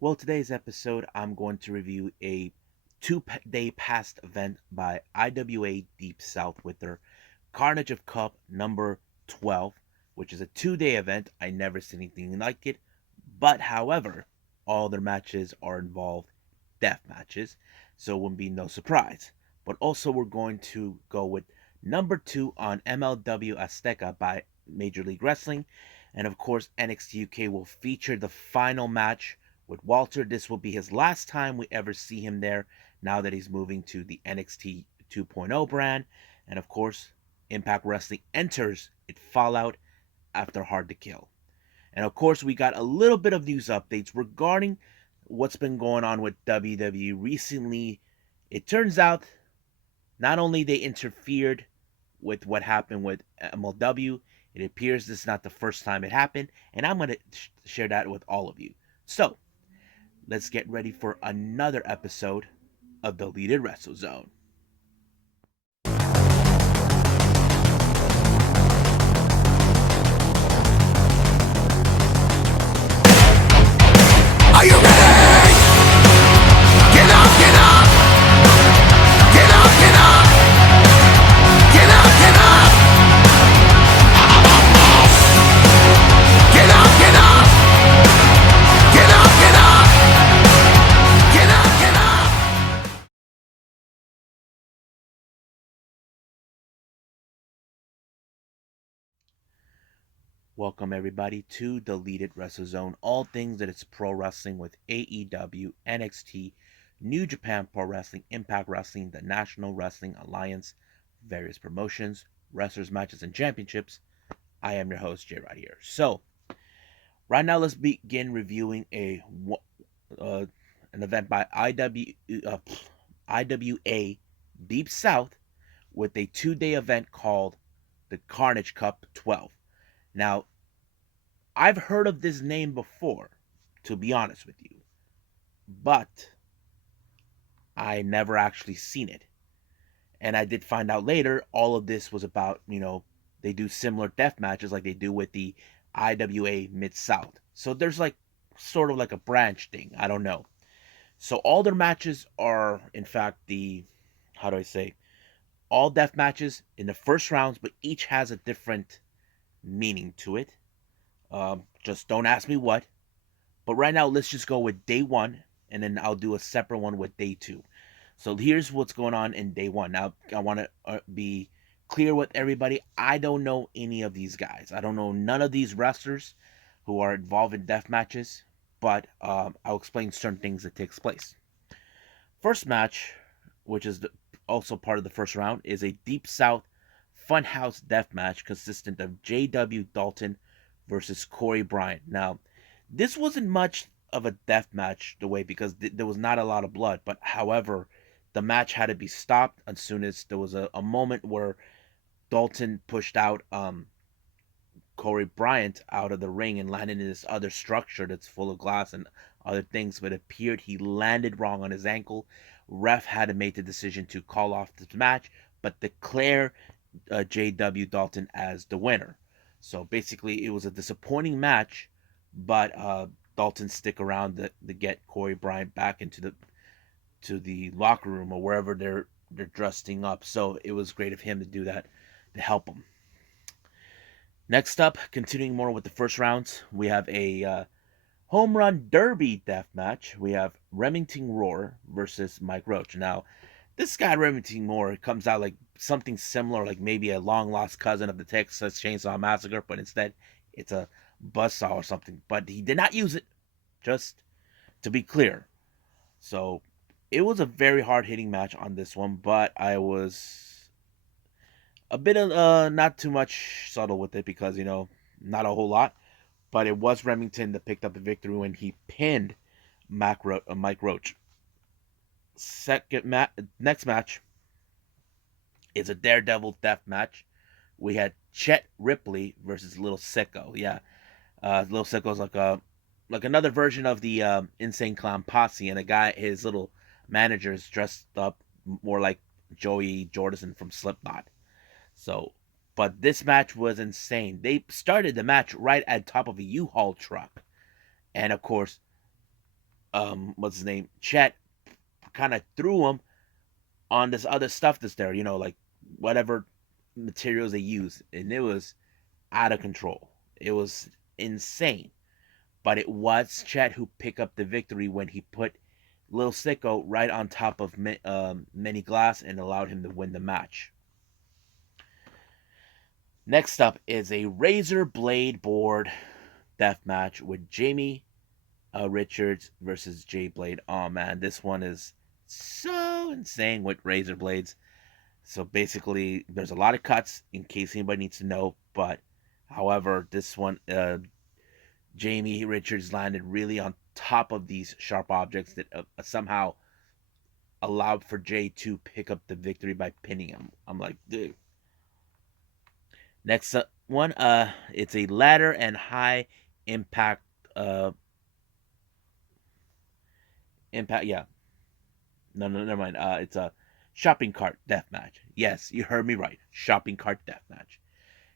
Well, today's episode, I'm going to review a two-day past event by IWA Deep South with their Carnage of Cup number 12, which is a two-day event. I never seen anything like it. But, however, all their matches are involved death matches, so it wouldn't be no surprise. But also, we're going to go with number 2 on MLW AZTECA by Major League Wrestling. And of course, NXT UK will feature the final match with Walter. This will be his last time we ever see him there now that he's moving to the NXT 2.0 brand. And of course, Impact Wrestling enters it Fallout after Hard to Kill. And of course, we got a little bit of news updates regarding what's been going on with WWE recently. It turns out not only they interfered with what happened with MLW, it appears this is not the first time it happened, and I'm going to share that with all of you. So, let's get ready for another episode of Deleted Wrestle Zone. Are you ready? Get up, get up! Get up, get up! Get up, get up! Get up, get up! Get up, get up! Get up, get up! Welcome everybody to Deleted Wrestle Zone. All things that it's pro wrestling with AEW, NXT, New Japan Pro Wrestling, Impact Wrestling, the National Wrestling Alliance, various promotions, wrestlers, matches, and championships. I am your host, Jay, right here. So, right now, let's begin reviewing uh, an event by IWA Deep South with a two-day event called the Carnage Cup 12. Now, I've heard of this name before, to be honest with you, but I never actually seen it. And I did find out later all of this was about, they do similar death matches like they do with the IWA Mid South. So there's like sort of like a branch thing. I don't know. So all their matches are, in fact, how do I say, all death matches in the first rounds, but each has a different meaning to it. Just don't ask me what. But right now, let's just go with day one, and then I'll do a separate one with day two. So here's what's going on in day one. Now, I want to be clear with everybody. I don't know any of these guys. I don't know none of these wrestlers who are involved in death matches, but I'll explain certain things that takes place. First match, which is also part of the first round, is a Deep South Funhouse death match consistent of J.W. Dalton versus Corey Bryant. Now, this wasn't much of a death match the way because there was not a lot of blood, but however, the match had to be stopped as soon as there was a moment where Dalton pushed out Corey Bryant out of the ring and landed in this other structure that's full of glass and other things, but it appeared he landed wrong on his ankle. Ref had to make the decision to call off the match, but declare J.W. Dalton as the winner. So basically, it was a disappointing match, but Dalton stick around to get Corey Bryant back into the locker room or wherever they're dressing up. So it was great of him to do that to help him. Next up, continuing more with the first rounds, we have a home run derby death match. We have Remington Roar versus Mike Roach. Now, this guy Remington Moore comes out like something similar, like maybe a long lost cousin of the Texas Chainsaw Massacre, but instead it's a buzzsaw or something. But he did not use it, just to be clear. So it was a very hard hitting match on this one, but I was a bit of not too much subtle with it because not a whole lot. But it was Remington that picked up the victory when he pinned Mike Roach. Next match is a Daredevil death match. We had Chet Ripley versus Little Sicko. Yeah, Little Sicko's like another version of the Insane Clown Posse, and a guy, his little manager, is dressed up more like Joey Jordison from Slipknot. So, but this match was insane. They started the match right at top of a U-Haul truck, and of course, what's his name? Chet kind of threw him on this other stuff that's there, like whatever materials they use, and it was out of control. It was insane. But it was Chet who picked up the victory when he put Lil Sicko right on top of Mini Glass and allowed him to win the match. Next up is a razor blade board death match with Jamie Richards versus Jay Blade. Oh man, this one is so insane with razor blades. So basically, there's a lot of cuts in case anybody needs to know. But however, this one, Jamie Richards landed really on top of these sharp objects that somehow allowed for Jay to pick up the victory by pinning him. I'm like, dude. Next one, it's a ladder and high impact, uh, impact. Yeah, no, never mind. It's a shopping cart death match. Yes, you heard me right. Shopping cart death match.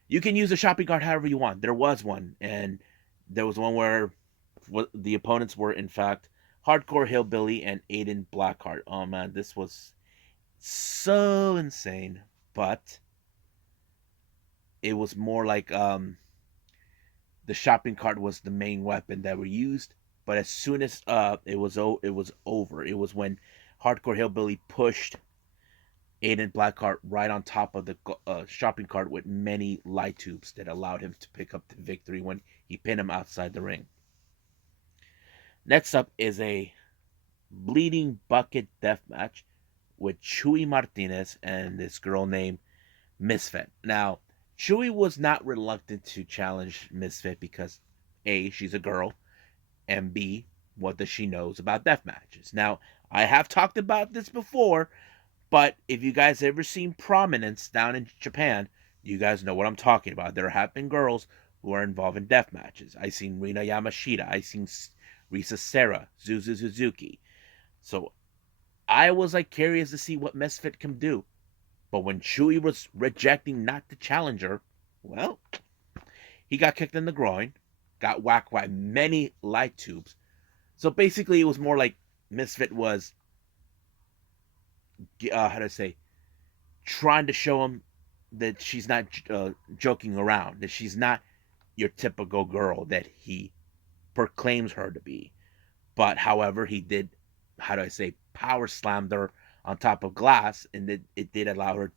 You can use a shopping cart however you want. There was one, and there was one where the opponents were in fact Hardcore Hillbilly and Aiden Blackheart. Oh man, this was so insane, but it was more like the shopping cart was the main weapon that were used. But as soon as it was over. It was when Hardcore Hillbilly pushed Aiden Blackheart right on top of the shopping cart with many light tubes that allowed him to pick up the victory when he pinned him outside the ring. Next up is a bleeding bucket death match with Chuy Martinez and this girl named Misfit. Now, Chuy was not reluctant to challenge Misfit because A, she's a girl, and B, what does she knows about death matches? Now, I have talked about this before, but if you guys ever seen Prominence down in Japan, you guys know what I'm talking about. There have been girls who are involved in death matches. I seen Rina Yamashita. I seen Risa Sera, Zuzu Suzuki. So I was like curious to see what Misfit can do. But when Chewie was rejecting not to challenge her, well, he got kicked in the groin, got whacked by many light tubes. So basically, it was more like Misfit was, how do I say, trying to show him that she's not joking around, that she's not your typical girl that he proclaims her to be. But however, he did, how do I say, power slammed her on top of glass, and it did allowed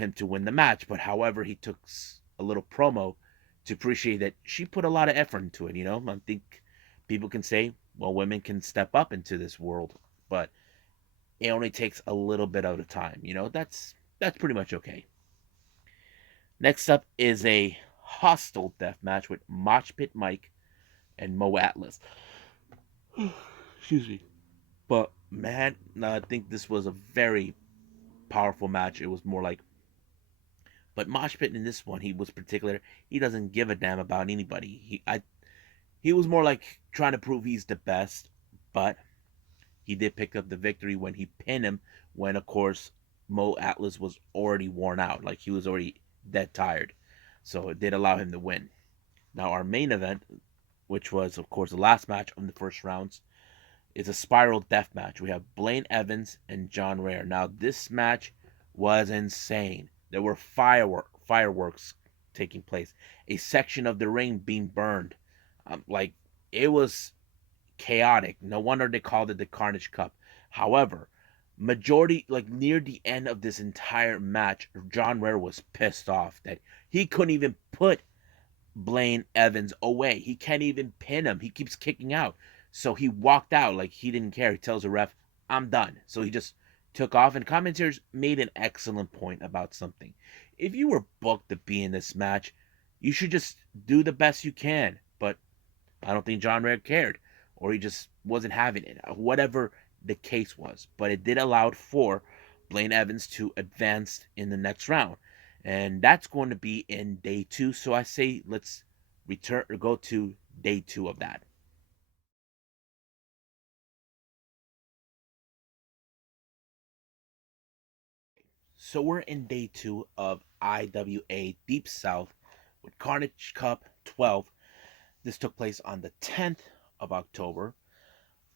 him to win the match. But however, he took a little promo to appreciate that she put a lot of effort into it. I think people can say, well, women can step up into this world, but it only takes a little bit of a time. That's pretty much okay. Next up is a hostile death match with Mosh Pit Mike and Mo Atlas. Excuse me. But man, I think this was a very powerful match. It was more like, but Mosh Pit in this one, he was particular. He doesn't give a damn about anybody. He was more like trying to prove he's the best. But he did pick up the victory when he pinned him. When of course Mo Atlas was already worn out, like he was already dead tired. So it did allow him to win. Now our main event, which was of course the last match of the first rounds, is a spiral death match. We have Blaine Evans and John Rare. Now this match was insane. There were fireworks taking place. A section of the ring being burned. Like it was chaotic. No wonder they called it the Carnage Cup. However, majority like near the end of this entire match, John Rare was pissed off that he couldn't even put Blaine Evans away. He can't even pin him. He keeps kicking out. So he walked out like he didn't care. He tells the ref, I'm done. So he just took off, and commentators made an excellent point about something. If you were booked to be in this match, you should just do the best you can. But I don't think John Rare cared, or he just wasn't having it, whatever the case was. But it did allow for Blaine Evans to advance in the next round. And that's going to be in day 2. So I say let's go to day 2 of that. So we're in day 2 of IWA Deep South with Carnage Cup 12. This took place on the 10th of October.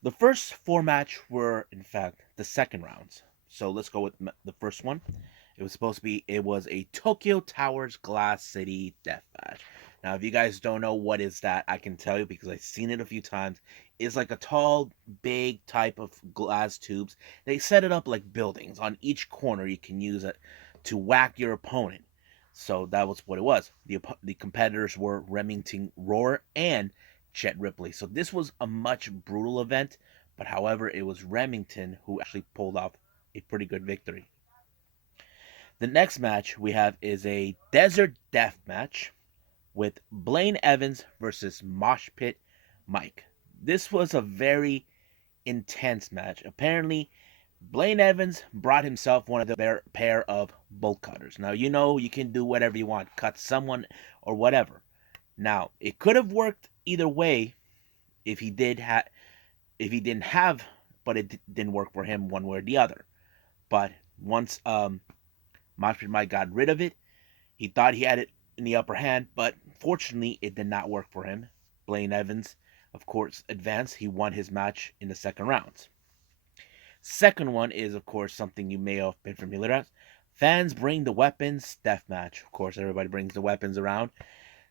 The first four match were, in fact, the second rounds. So let's go with the first one. It was a Tokyo Towers Glass City death match. Now, if you guys don't know what is that, I can tell you because I've seen it a few times. It's like a tall, big type of glass tubes. They set it up like buildings. On each corner, you can use it to whack your opponent. So that was what it was. The competitors were Remington Roar and Chet Ripley. So this was a much brutal event, but however, it was Remington who actually pulled off a pretty good victory. The next match we have is a Desert Death match with Blaine Evans versus Mosh Pit Mike. This was a very intense match. Apparently, Blaine Evans brought himself one of the pair of bolt cutters. Now, you know you can do whatever you want, cut someone or whatever. Now, it could have worked either way if if he didn't have, but it didn't work for him one way or the other. But once Mosh Pit Mike got rid of it, he thought he had it in the upper hand, but fortunately, it did not work for him. Blaine Evans, of course, advanced. He won his match in the second round. Second one is, of course, something you may have been familiar with. Fans bring the weapons death match. Of course, everybody brings the weapons around.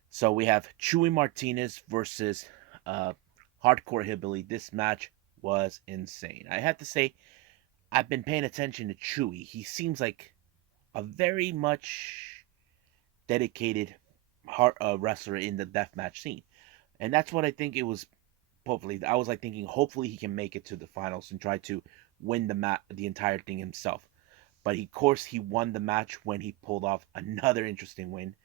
So we have Chewy Martinez versus Hardcore Hillbilly. This match was insane. I have to say, I've been paying attention to Chewy. He seems like a very much dedicated wrestler in the deathmatch scene, and that's what I think it was. Hopefully, I was like thinking, hopefully he can make it to the finals and try to win the entire thing himself. But of course, he won the match when he pulled off another interesting win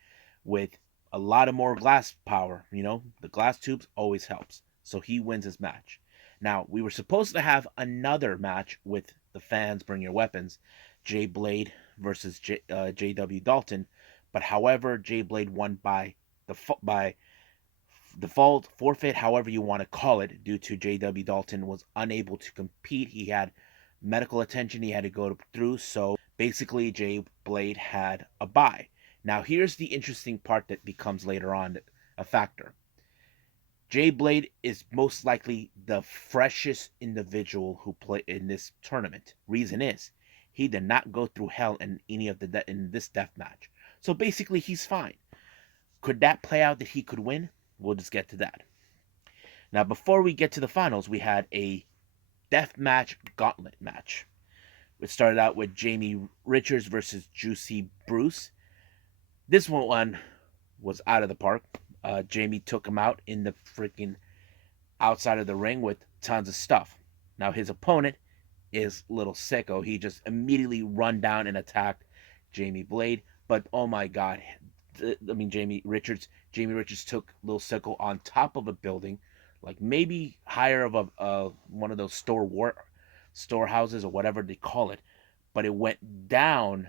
with a lot of more glass power. You know, the glass tubes always helps. So he wins his match. Now, we were supposed to have another match with the fans bring your weapons, Jay Blade versus JW Dalton, but however, Jay Blade won by default, forfeit, however you want to call it, due to JW Dalton was unable to compete. He had medical attention he had to go through, so basically Jay Blade had a bye. Now here's the interesting part that becomes later on a factor. Jay Blade is most likely the freshest individual who played in this tournament. Reason is, he did not go through hell in any of in this death match. So basically he's fine. Could that play out that he could win? We'll just get to that. Now, before we get to the finals, we had a death match gauntlet match. It started out with Jamie Richards versus Juicy Bruce. This one was out of the park. Jamie took him out in the freaking outside of the ring with tons of stuff. Now, his opponent is Little Sicko. He just immediately run down and attacked Jamie Blade. But oh my god, Jamie Richards took Little Sicko on top of a building, like maybe higher of a one of those storehouses or whatever they call it, but it went down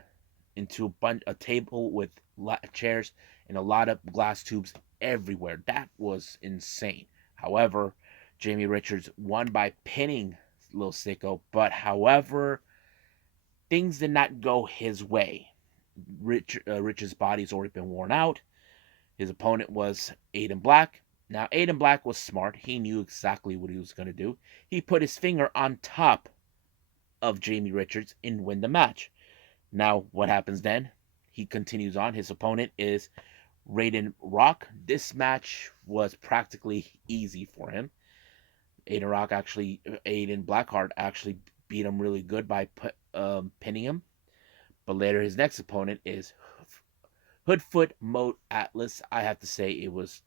into a table with chairs and a lot of glass tubes everywhere. That was insane. However, Jamie Richards won by pinning Little Sicko, but however, things did not go his way. Rich's body's already been worn out. His opponent was Aiden Black. Now, Aiden Black was smart. He knew exactly what he was going to do. He put his finger on top of Jamie Richards and win the match. Now, what happens then? He continues on. His opponent is Raiden Rock. This match was practically easy for him. Aiden Blackheart actually beat him really good by pinning him. But later, his next opponent is Hoodfoot Mode Atlas. I have to say it was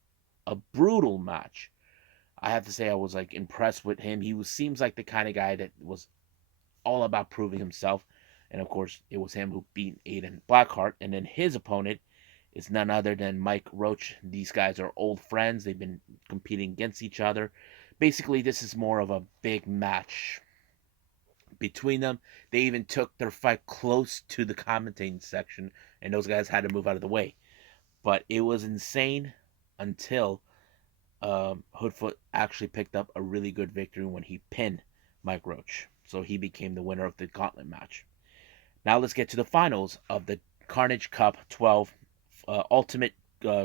a brutal match. I have to say I was like impressed with him. Seems like the kind of guy that was all about proving himself. And of course, it was him who beat Aiden Blackheart. And then his opponent is none other than Mike Roach. These guys are old friends. They've been competing against each other. Basically, this is more of a big match between them. They even took their fight close to the commentating section, and those guys had to move out of the way. But it was insane until Hoodfoot actually picked up a really good victory when he pinned Mike Roach. So he became the winner of the gauntlet match. Now let's get to the finals of the Carnage Cup 12 Ultimate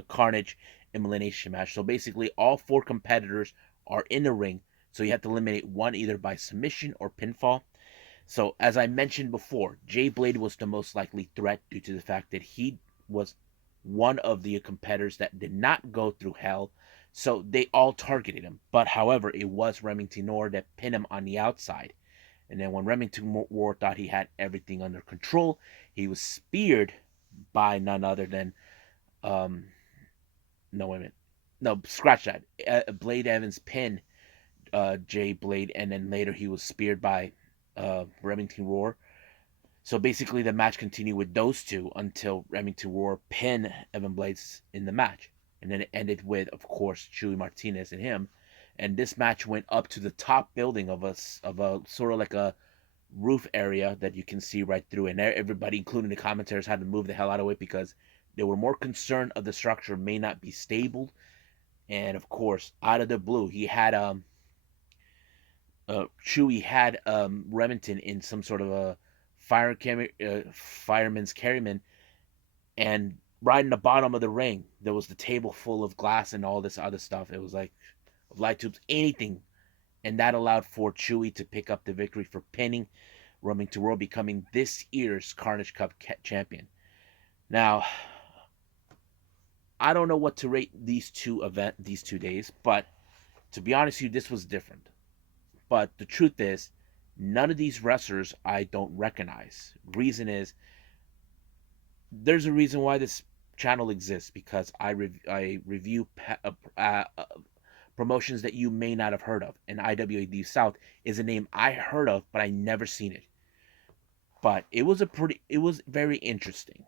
Carnage Elimination match. So basically, all four competitors are in the ring So you have to eliminate one either by submission or pinfall. So as I mentioned before, Jay Blade was the most likely threat due to the fact that he was one of the competitors that did not go through hell. So they all targeted him. But however, it was Remington Noor that pinned him on the outside. And then when Remington Noor thought he had everything under control, he was speared by none other than um no women. No, scratch that. Blade Evans pinned Jay Blade, and then later he was speared by Remington Roar. So basically, the match continued with those two until Remington Roar pinned Evan Blades in the match, and then it ended with, of course, Chewy Martinez and him. And this match went up to the top building of a sort of like a roof area that you can see right through, and everybody, including the commentators, had to move the hell out of it because they were more concerned of the structure may not be stable. And of course, out of the blue, he had Chewie had Remington in some sort of a fireman's carryman, and right in the bottom of the ring there was the table full of glass and all this other stuff. It was like light tubes, anything, and that allowed for Chewie to pick up the victory for pinning Remington Roar, becoming this year's Carnage Cup champion. Now, I don't know what to rate these 2 days, but to be honest with you, this was different. But the truth is, none of these wrestlers I don't recognize. Reason is, there's a reason why this channel exists, because I review promotions that you may not have heard of. And IWA Deep South is a name I heard of, but I never seen it. But it was very interesting.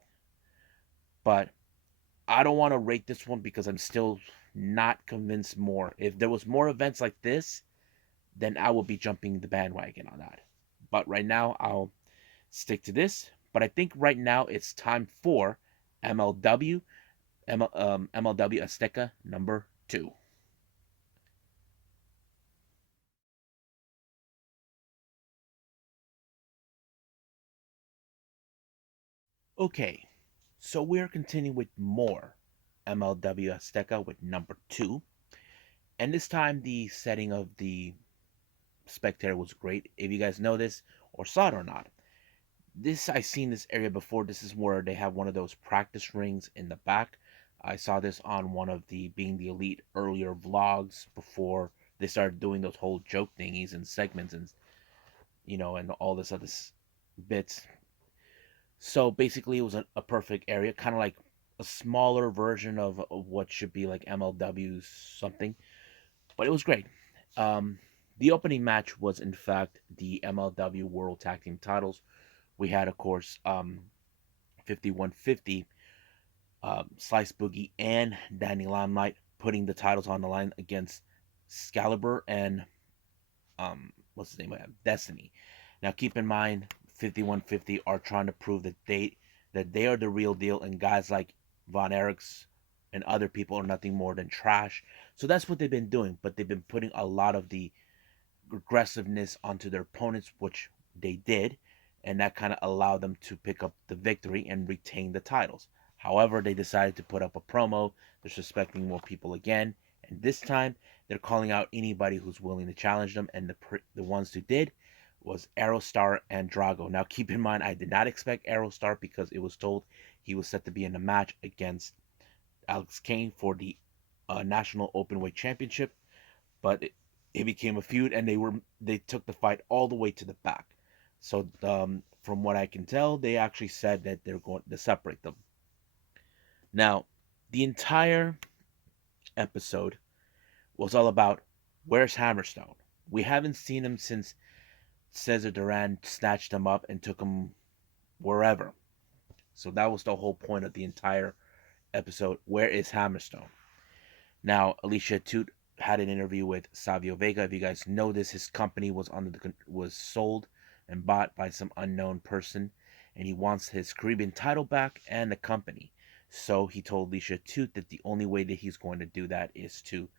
But I don't want to rate this one because I'm still not convinced more. If there was more events like this, then I will be jumping the bandwagon on that. But right now, I'll stick to this. But I think right now it's time for MLW, MLW AZTECA number 2. Okay, so we're continuing with more MLW AZTECA with number 2. And this time the setting of the spectator was great. If you guys know this or saw it or not, I've seen this area before. This is where they have one of those practice rings in the back. I saw this on one of the Being the Elite earlier vlogs before they started doing those whole joke thingies and segments, and and all this other bits. So basically, it was a perfect area, kind of like a smaller version of what should be like MLW's something, but it was great. Um, the opening match was in fact the MLW World Tag Team titles. We had, of course, 5150, Slice Boogie and Danny Limelight putting the titles on the line against Scalibur and what's his name? Destiny. Now, keep in mind, 5150 are trying to prove that they are the real deal, and guys like Von Erichs and other people are nothing more than trash. So that's what they've been doing, but they've been putting a lot of the aggressiveness onto their opponents, which they did, and that kind of allowed them to pick up the victory and retain the titles. However, they decided to put up a promo, disrespecting more people again, and this time they're calling out anybody who's willing to challenge them, and the ones who did was Aerostar and Drago. Now, keep in mind, I did not expect Aerostar because it was told he was set to be in a match against Alex Kane for the National Openweight Championship, but it became a feud, and they took the fight all the way to the back. So from what I can tell, they actually said that they're going to separate them. Now, the entire episode was all about where's Hammerstone. We haven't seen him since Cesar Duran snatched him up and took him wherever. So that was the whole point of the entire episode. Where is Hammerstone? Now, Alicia Toot had an interview with Savio Vega. If you guys know this, his company was sold and bought by some unknown person, and he wants his Caribbean title back and the company. So he told Alicia Toot that the only way that he's going to do that is to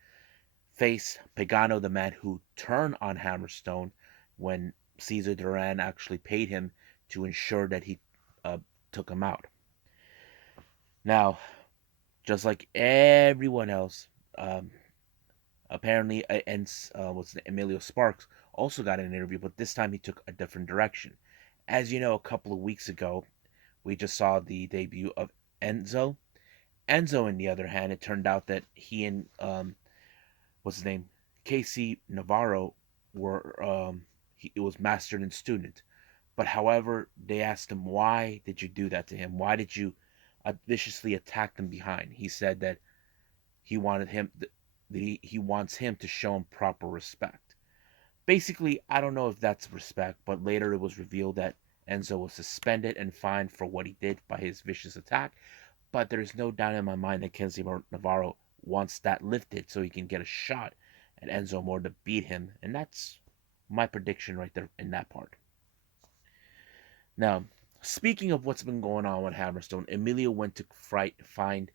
face Pagano, the man who turned on Hammerstone when Cesar Duran actually paid him to ensure that he took him out. Now, just like everyone else, um, Apparently, what's the, Emilio Sparks also got an interview, but this time he took a different direction. As you know, a couple of weeks ago, we just saw the debut of Enzo. Enzo, on the other hand, it turned out that he and what's his name, Casey Navarro, were it was master and student. But however, they asked him, why did you do that to him? Why did you viciously attack him behind? He said that he wanted him that he wants him to show him proper respect. Basically, I don't know if that's respect, but later it was revealed that Enzo was suspended and fined for what he did by his vicious attack. But there's no doubt in my mind that Kenzie Navarro wants that lifted so he can get a shot at Enzo More to beat him, and that's my prediction right there in that part. Now, speaking of what's been going on with Hammerstone, Emilio went to find,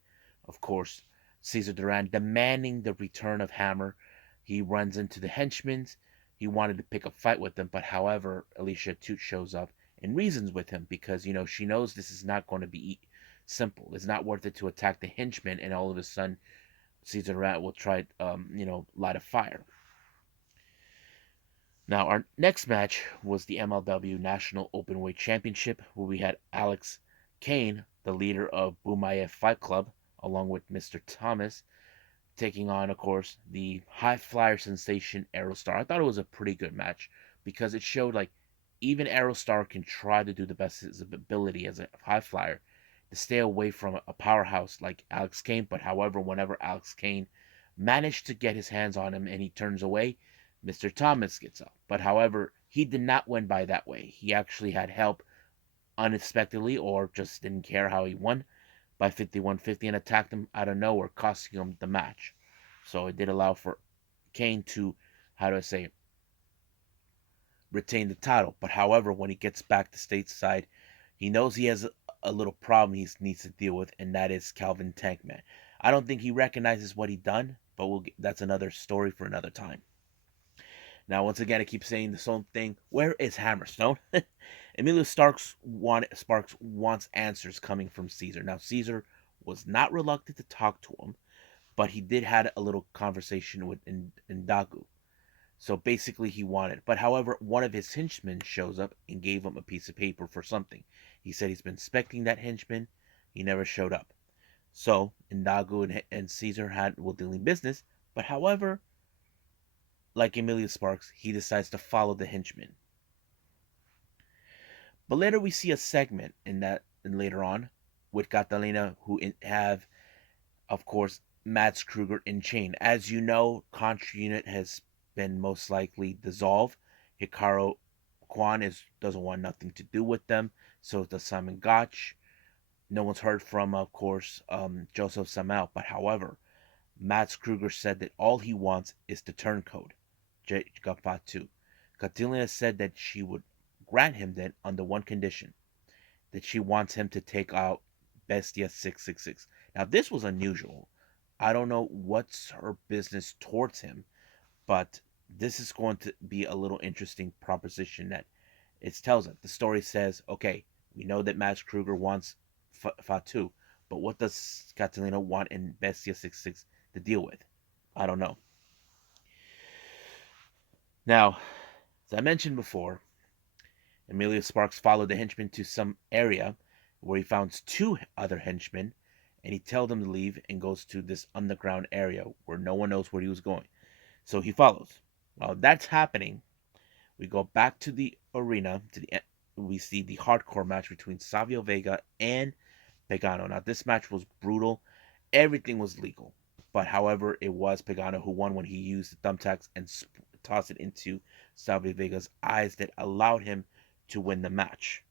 of course, Cesar Duran, demanding the return of Hammer. He runs into the henchmen. He wanted to pick a fight with them, but however, Alicia Toot shows up and reasons with him because, she knows this is not going to be simple. It's not worth it to attack the henchmen and all of a sudden Cesar Duran will try, light a fire. Now, our next match was the MLW National Openweight Championship, where we had Alex Kane, the leader of Bumayev Fight Club, along with Mr. Thomas, taking on, of course, the high flyer sensation Aerostar. I thought it was a pretty good match because it showed like even Aerostar can try to do the best of his ability as a high flyer to stay away from a powerhouse like Alex Kane. But however, whenever Alex Kane managed to get his hands on him and he turns away, Mr. Thomas gets up. But however, he did not win by that way. He actually had help unexpectedly or just didn't care how he won by 51-50 and attacked him out of nowhere, costing him the match. So it did allow for Kane to, how do I say, retain the title. But however, when he gets back to stateside, he knows he has a little problem he needs to deal with, and that is Calvin Tankman. I don't think he recognizes what he done, but that's another story for another time. Now, once again, I keep saying the same thing. Where is Hammerstone? Emilio Sparks wants answers coming from Caesar. Now, Caesar was not reluctant to talk to him, but he did had a little conversation with Ndagu. So basically, he wanted. But however, one of his henchmen shows up and gave him a piece of paper for something. He said he's been inspecting that henchman. He never showed up. So Ndagu and Caesar were dealing business. But however, like Emilio Sparks, he decides to follow the henchman. But later we see a segment and later on with Catalina who have, of course, Mads Kruger in chain. As you know, Contra Unit has been most likely dissolved. Hikaru Kwan doesn't want nothing to do with them. So does Simon Gotch. No one's heard from, of course, Joseph Samel. But however, Mads Kruger said that all he wants is the turncoat. Fatu. Catalina said that she would grant him that under one condition, that she wants him to take out Bestia 666. Now this was unusual. I don't know what's her business towards him, but this is going to be a little interesting proposition that it tells us. The story says, okay, we know that Max Kruger wants Fatu, but what does Catalina want in Bestia 66 to deal with? I don't know. Now, as I mentioned before, Emilio Sparks followed the henchman to some area where he found two other henchmen, and he tells them to leave and goes to this underground area where no one knows where he was going. So he follows. While that's happening, we go back to the arena. We see the hardcore match between Savio Vega and Pagano. Now this match was brutal. Everything was legal, but however, it was Pagano who won when he used the thumbtacks and tossed it into Savio Vega's eyes that allowed him to win the match.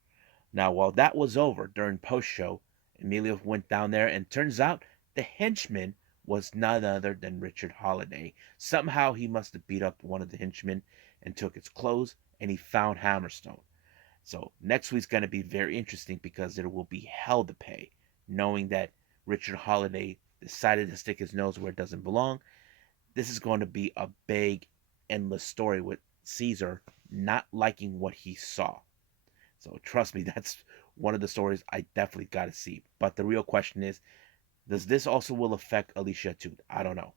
Now, while that was over during post show, Emilio went down there and turns out the henchman was none other than Richard Holiday. Somehow he must have beat up one of the henchmen and took his clothes, and he found Hammerstone. So next week's going to be very interesting because there will be hell to pay, knowing that Richard Holiday decided to stick his nose where it doesn't belong. This is going to be a big, endless story with Caesar not liking what he saw. So trust me, that's one of the stories I definitely got to see. But the real question is, does this also will affect Alicia too? I don't know.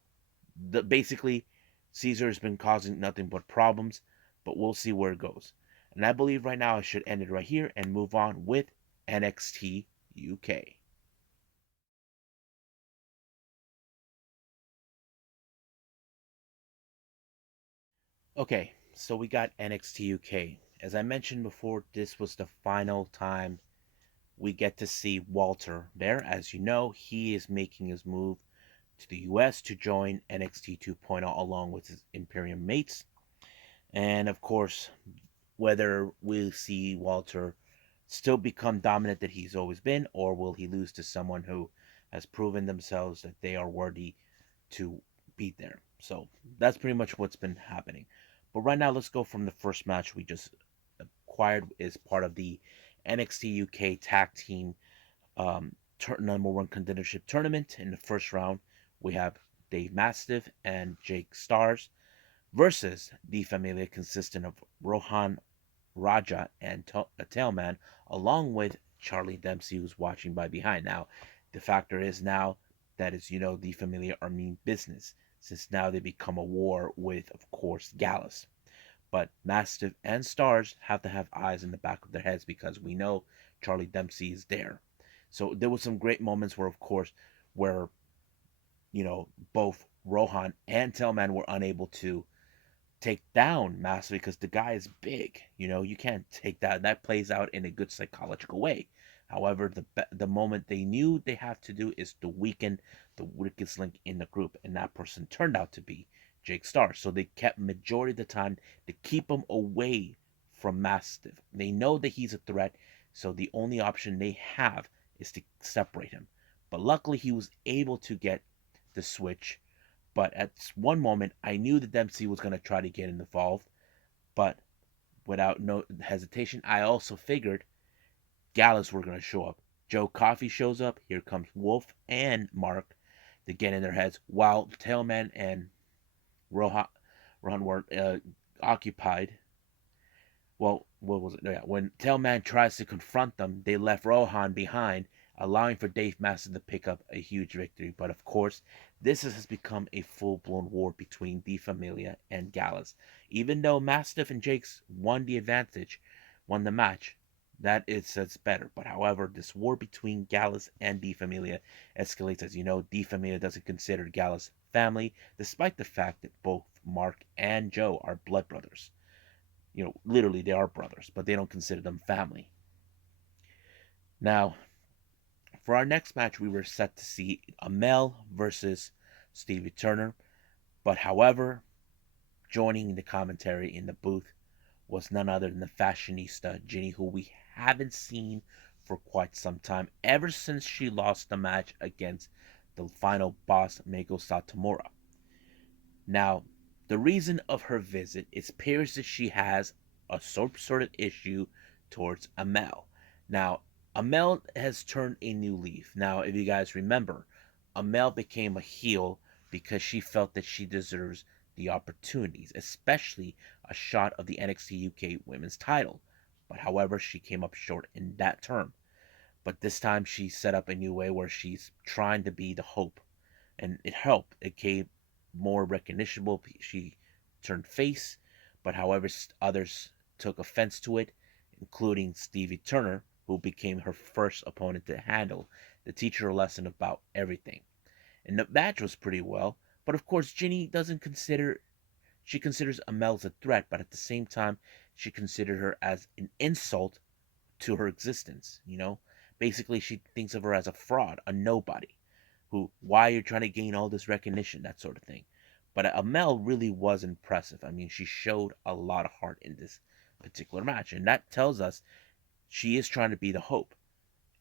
Basically, Caesar has been causing nothing but problems, but we'll see where it goes. And I believe right now I should end it right here and move on with NXT UK. Okay, so we got NXT UK. As I mentioned before, this was the final time we get to see Walter there. As you know, he is making his move to the US to join NXT 2.0 along with his Imperium mates. And of course, whether we'll see Walter still become dominant that he's always been, or will he lose to someone who has proven themselves that they are worthy to be there. So that's pretty much what's been happening. But right now, let's go from the first match we just acquired as part of the NXT UK Tag Team number one contendership tournament. In the first round, we have Dave Mastiff and Jake Stars versus the Familia, consisting of Rohan Raja and Tailman, along with Charlie Dempsey, who's watching by behind. Now, the factor is now that, as you know, the Familia are mean business, since now they become a war with, of course, Gallus. But Mastiff and Stars have to have eyes in the back of their heads because we know Charlie Dempsey is there. So there was some great moments where, of course, where both Rohan and Tailman were unable to take down Master because the guy is big. You can't take that. That plays out in a good psychological way. However, the moment they knew they have to do is to weaken the weakest link in the group, and that person turned out to be Jake Starr. So they kept majority of the time to keep him away from Mastiff. They know that he's a threat, so the only option they have is to separate him. But luckily, he was able to get the switch, but at one moment, I knew that Dempsey was going to try to get involved, but without no hesitation, I also figured Gallus were going to show up. Joe Coffey shows up. Here comes Wolf and Mark to get in their heads, while Tailman and Rohan were occupied. Well, what was it? No, yeah. When Tailman tries to confront them, they left Rohan behind, allowing for Dave Mastiff to pick up a huge victory. But of course, this has become a full-blown war between the Familia and Gallus. Even though Mastiff and Jakes won the match, that it says better. But however, this war between Gallus and the Familia escalates. As you know, the Familia doesn't consider Gallus family, despite the fact that both Mark and Joe are blood brothers. Literally they are brothers, but they don't consider them family. Now, for our next match, we were set to see Amel versus Stevie Turner, but however, joining the commentary in the booth was none other than the fashionista Ginny, who we haven't seen for quite some time, ever since she lost the match against the final boss, Meiko Satomura. Now, the reason of her visit, it appears that she has a sort of issue towards Amel. Now, Amel has turned a new leaf. Now, if you guys remember, Amel became a heel because she felt that she deserves the opportunities, especially a shot of the NXT UK Women's title. But however, she came up short in that term. But this time she set up a new way where she's trying to be the hope, and it helped. It gave more recognitionable. She turned face, but however, others took offense to it, including Stevie Turner, who became her first opponent to handle, to teach her a lesson about everything. And the match was pretty well, but of course, Ginny doesn't consider. She considers Amel as a threat, but at the same time, she considered her as an insult to her existence. Basically, she thinks of her as a fraud, a nobody why you're trying to gain all this recognition, that sort of thing. But Amel really was impressive. I mean, she showed a lot of heart in this particular match, and that tells us she is trying to be the hope.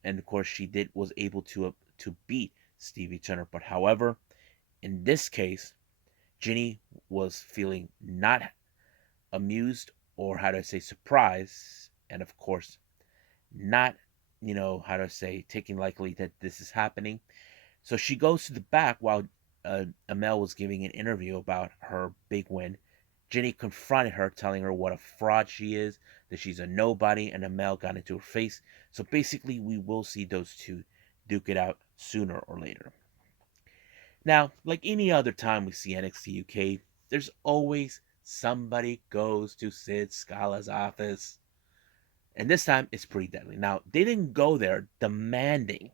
And of course, she was able to beat Stevie Turner. But however, in this case, Ginny was feeling not amused, or how do I say, surprised, and of course, not how to say, taking likely that this is happening. So she goes to the back while Amel was giving an interview about her big win. Ginny confronted her, telling her what a fraud she is, that she's a nobody, and Amel got into her face. So basically, we will see those two duke it out sooner or later. Now, like any other time we see NXT UK, There's always somebody goes to Sid Scala's office. And this time it's Pretty Deadly. Now, they didn't go there demanding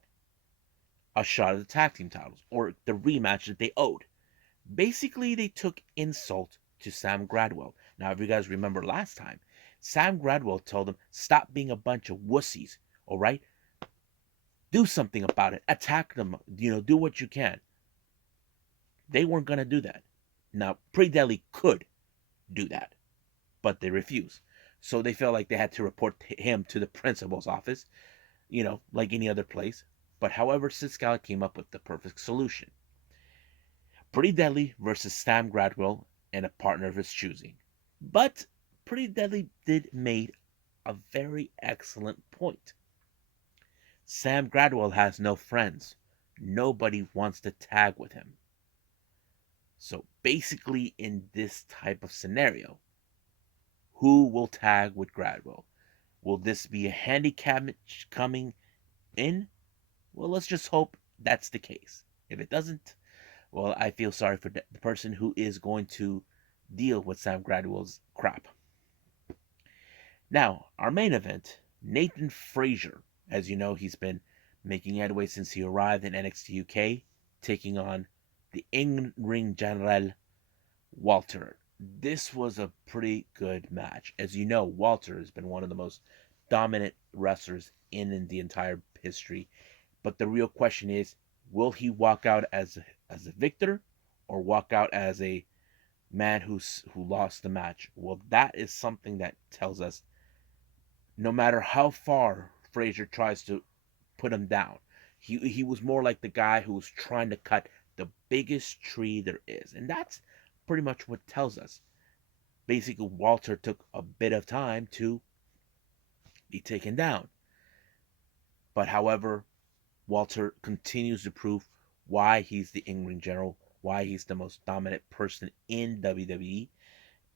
a shot at the tag team titles or the rematch that they owed. Basically, they took insult to Sam Gradwell. Now, if you guys remember last time, Sam Gradwell told them, stop being a bunch of wussies, all right? Do something about it. Attack them, do what you can. They weren't going to do that. Now, Pretty Deadly could do that, but they refused. So they felt like they had to report him to the principal's office, like any other place. But however, Sid Scala came up with the perfect solution. Pretty Deadly versus Sam Gradwell and a partner of his choosing. But Pretty Deadly did made a very excellent point. Sam Gradwell has no friends. Nobody wants to tag with him. So basically, in this type of scenario, who will tag with Gradwell? Will this be a handicap match coming in? Well, let's just hope that's the case. If it doesn't, well, I feel sorry for the person who is going to deal with Sam Gradwell's crap. Now, our main event, Nathan Frazier. As you know, he's been making headway since he arrived in NXT UK, taking on the in-ring general, Walter. This was a pretty good match. As you know, Walter has been one of the most dominant wrestlers in the entire history. But the real question is, will he walk out as a victor or walk out as a man who lost the match? Well, that is something that tells us no matter how far Frazier tries to put him down, he was more like the guy who was trying to cut the biggest tree there is. And that's pretty much what tells us. Basically, Walter took a bit of time to be taken down. But however, Walter continues to prove why he's the in-ring general, why he's the most dominant person in WWE.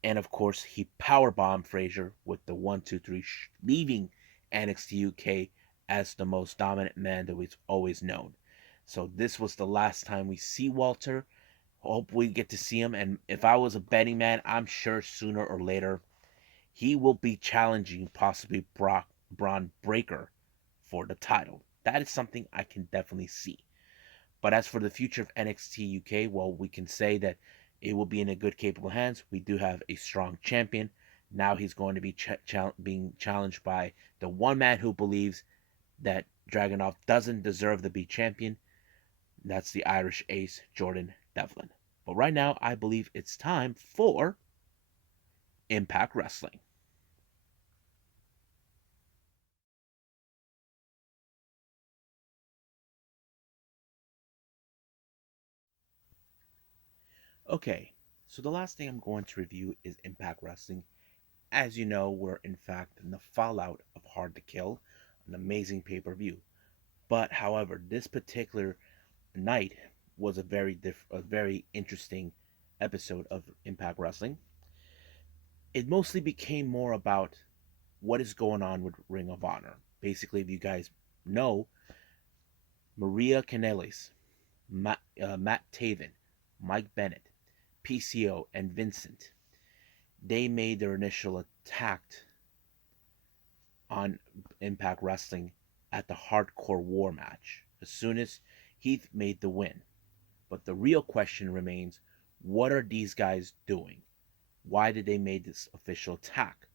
And of course, he powerbombed Frazier with the 1-2-3, leaving NXT UK as the most dominant man that we've always known. So this was the last time we see Walter. Hope we get to see him. And if I was a betting man, I'm sure sooner or later he will be challenging possibly Braun Breaker for the title. That is something I can definitely see. But as for the future of NXT UK, well, we can say that it will be in a good, capable hands. We do have a strong champion. Now he's going to be being challenged by the one man who believes that Dragunov doesn't deserve to be champion. That's the Irish ace, Jordan Devlin. But right now, I believe it's time for Impact Wrestling. Okay, so the last thing I'm going to review is Impact Wrestling. As you know, we're in fact in the fallout of Hard to Kill, an amazing pay-per-view. But however, this particular night was a very interesting episode of Impact Wrestling. It mostly became more about what is going on with Ring of Honor. Basically, if you guys know, Maria Kanellis, Matt Taven, Mike Bennett, PCO, and Vincent, they made their initial attack on Impact Wrestling at the Hardcore War match as soon as Heath made the win. But the real question remains, what are these guys doing? Why did they make this official attack?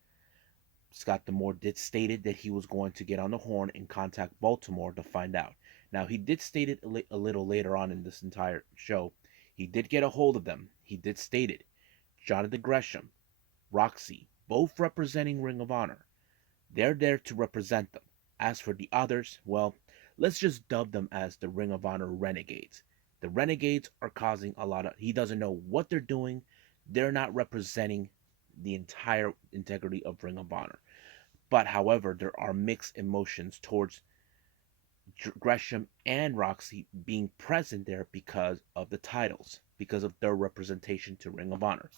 Scott D'Amore did stated that he was going to get on the horn and contact Baltimore to find out. Now, he did state it a little later on in this entire show. He did get a hold of them. He did state it. Jonathan Gresham, Roxy, both representing Ring of Honor. They're there to represent them. As for the others, well, let's just dub them as the Ring of Honor Renegades. The Renegades are causing a lot of... He doesn't know what they're doing. They're not representing the entire integrity of Ring of Honor. But however, there are mixed emotions towards Gresham and Roxy being present there because of the titles, because of their representation to Ring of Honor.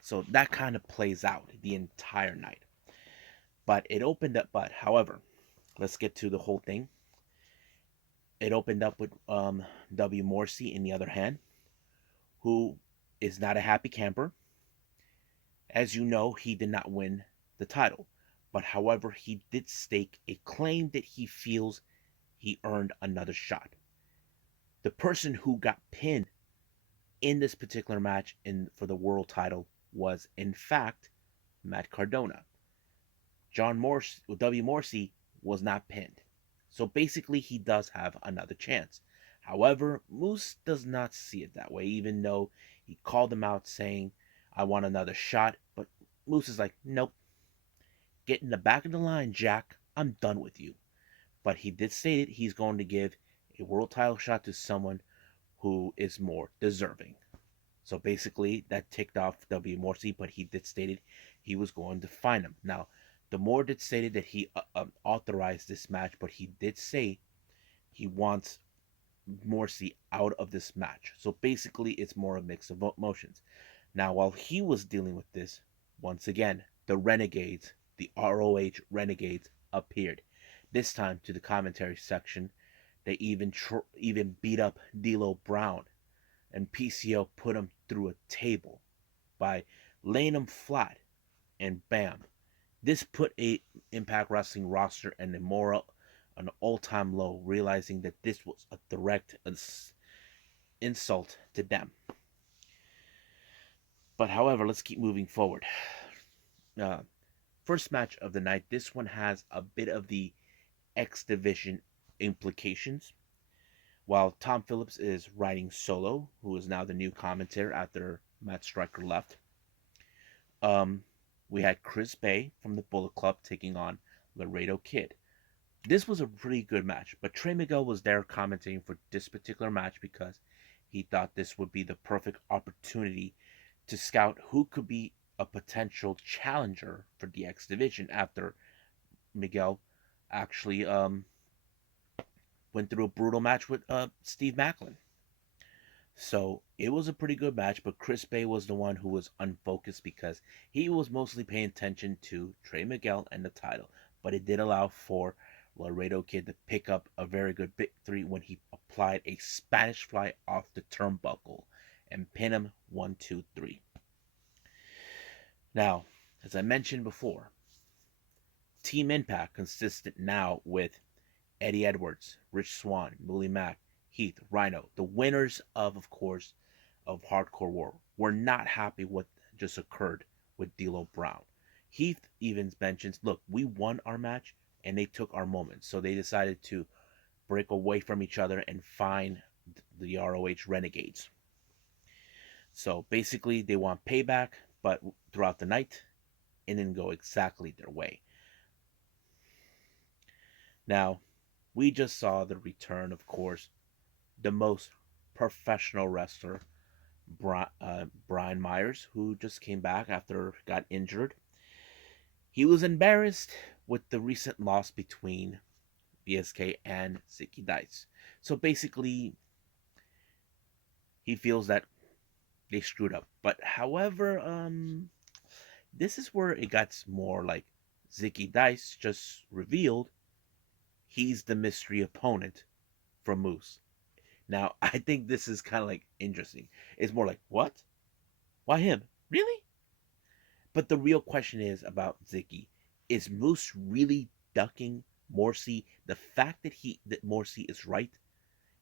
So that kind of plays out the entire night. But it opened up, but however, let's get to the whole thing. It opened up with W. Morrissey in the other hand, who is not a happy camper. As you know, he did not win the title, but however, he did stake a claim that he feels he earned another shot. The person who got pinned in this particular match in for the world title was in fact Matt Cardona. John Morse, W. Morrissey was not pinned. So basically, he does have another chance. However, Moose does not see it that way, even though he called him out saying, I want another shot. But Moose is like, nope, get in the back of the line, Jack. I'm done with you. But he did state it, he's going to give a world title shot to someone who is more deserving. So basically, that ticked off W. Morrissey, but he did stated he was going to find him. Now, the Moore did stated that he authorized this match, but he did say he wants Morrissey out of this match. So basically, it's more a mix of emotions. Now, while he was dealing with this, once again, the Renegades, the ROH Renegades, appeared. This time to the commentary section, they even beat up D'Lo Brown, and PCO put him through a table by laying him flat, and bam. This put a Impact Wrestling roster and the moral an all-time low, realizing that this was a direct insult to them. But however, let's keep moving forward. Uh, First match of the night. This one has a bit of the X Division implications. While Tom Phillips is riding solo, who is now the new commentator after Matt Striker left, um, we had Chris Bay from the Bullet Club taking on Laredo Kid. This was a pretty good match, but Trey Miguel was there commentating for this particular match because he thought this would be the perfect opportunity to scout who could be a potential challenger for the X Division after Miguel actually went through a brutal match with Steve Macklin. So it was a pretty good match, but Chris Bay was the one who was unfocused because he was mostly paying attention to Trey Miguel and the title. But it did allow for Laredo Kid to pick up a very good victory when he applied a Spanish fly off the turnbuckle and pin him 1, 2, 3. Now, as I mentioned before, Team Impact consisted now with Eddie Edwards, Rich Swann, Willie Mack, Heath, Rhino, the winners of course, of Hardcore War, were not happy what just occurred with D'Lo Brown. Heath even mentions, look, we won our match and they took our moment. So they decided to break away from each other and find the ROH Renegades. So basically, they want payback, but throughout the night, it didn't go exactly their way. Now, we just saw the return, of course, the most professional wrestler, Brian Myers, who just came back after got injured. He was embarrassed with the recent loss between BSK and Zicky Dice. So basically, he feels that they screwed up. But however, this is where it gets more like Zicky Dice just revealed he's the mystery opponent from Moose. Now, I think this is kind of like interesting. It's more like, what? Why him? Really? But the real question is about Zicky. Is Moose really ducking Morrissey? The fact that Morrissey is right,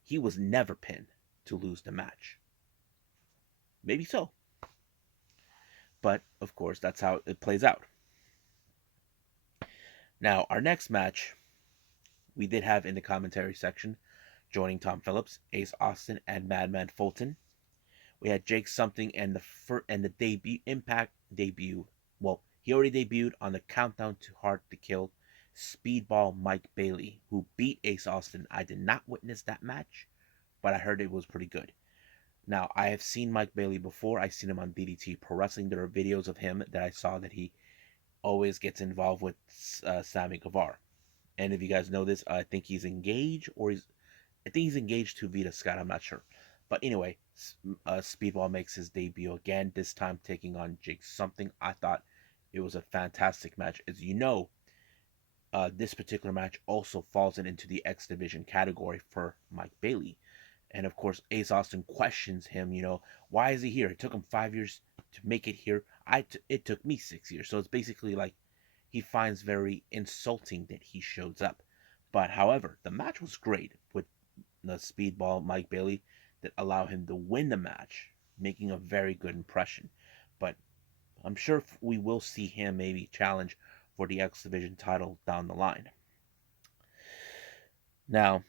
he was never pinned to lose the match. Maybe so. But of course, that's how it plays out. Now, our next match, we did have in the commentary section, joining Tom Phillips, Ace Austin, and Madman Fulton. We had Jake Something and the debut Impact debut. Well, he already debuted on the Countdown to Hard to Kill, Speedball Mike Bailey, who beat Ace Austin. I did not witness that match, but I heard it was pretty good. Now, I have seen Mike Bailey before. I've seen him on DDT Pro Wrestling. There are videos of him that I saw that he always gets involved with Sammy Guevara. And if you guys know this, I think he's engaged, I think he's engaged to Vita Scott. I'm not sure. But anyway, Speedball makes his debut again, this time taking on Jake Something. I thought it was a fantastic match. As you know, this particular match also falls into the X Division category for Mike Bailey. And of course, Ace Austin questions him, why is he here? It took him 5 years to make it here. It took me 6 years. So it's basically like he finds very insulting that he shows up. But however, the match was great with the speedball Mike Bailey that allowed him to win the match, making a very good impression. But I'm sure we will see him maybe challenge for the X Division title down the line. Now,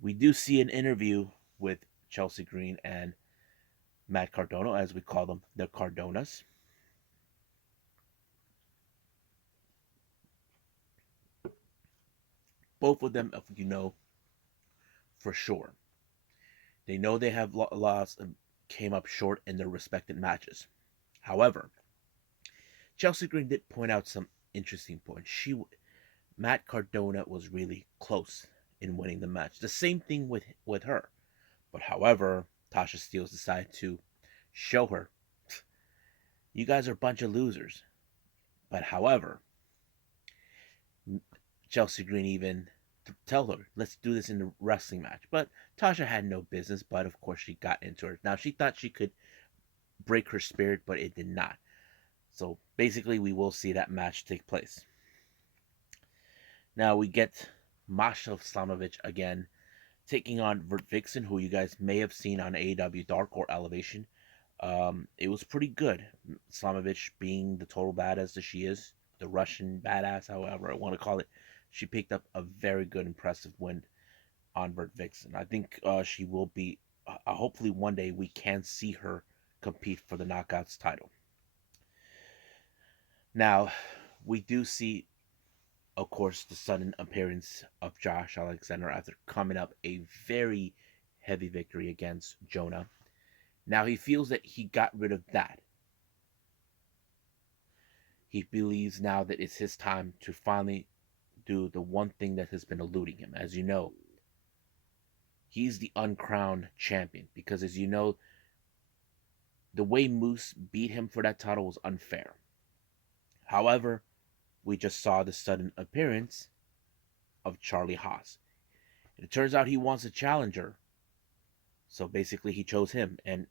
we do see an interview with Chelsea Green and Matt Cardona, as we call them, the Cardonas. Both of them, if you know for sure, they know they have lost and came up short in their respective matches. However, Chelsea Green did point out some interesting points. Matt Cardona was really close in winning the match. The same thing with her. But however, Tasha Steelz decided to show her, you guys are a bunch of losers. But however, Chelsea Green even tell her, let's do this in the wrestling match. But Tasha had no business, but of course she got into it. Now she thought she could break her spirit, but it did not. So basically we will see that match take place. Now we get Masha Slamovich again taking on Vert Vixen, who you guys may have seen on AEW Dark or Elevation. It was pretty good. Slamovich being the total badass that she is, the Russian badass, however I want to call it, she picked up a very good, impressive win on Vert Vixen. I think she will be, hopefully one day we can see her compete for the Knockouts title. Now, we do see, of course, the sudden appearance of Josh Alexander after coming up a very heavy victory against Jonah. Now he feels that he got rid of that. He believes now that it's his time to finally do the one thing that has been eluding him. As you know, he's the uncrowned champion because, as you know, the way Moose beat him for that title was unfair. However, we just saw the sudden appearance of Charlie Haas. It turns out he wants a challenger. So basically, he chose him, and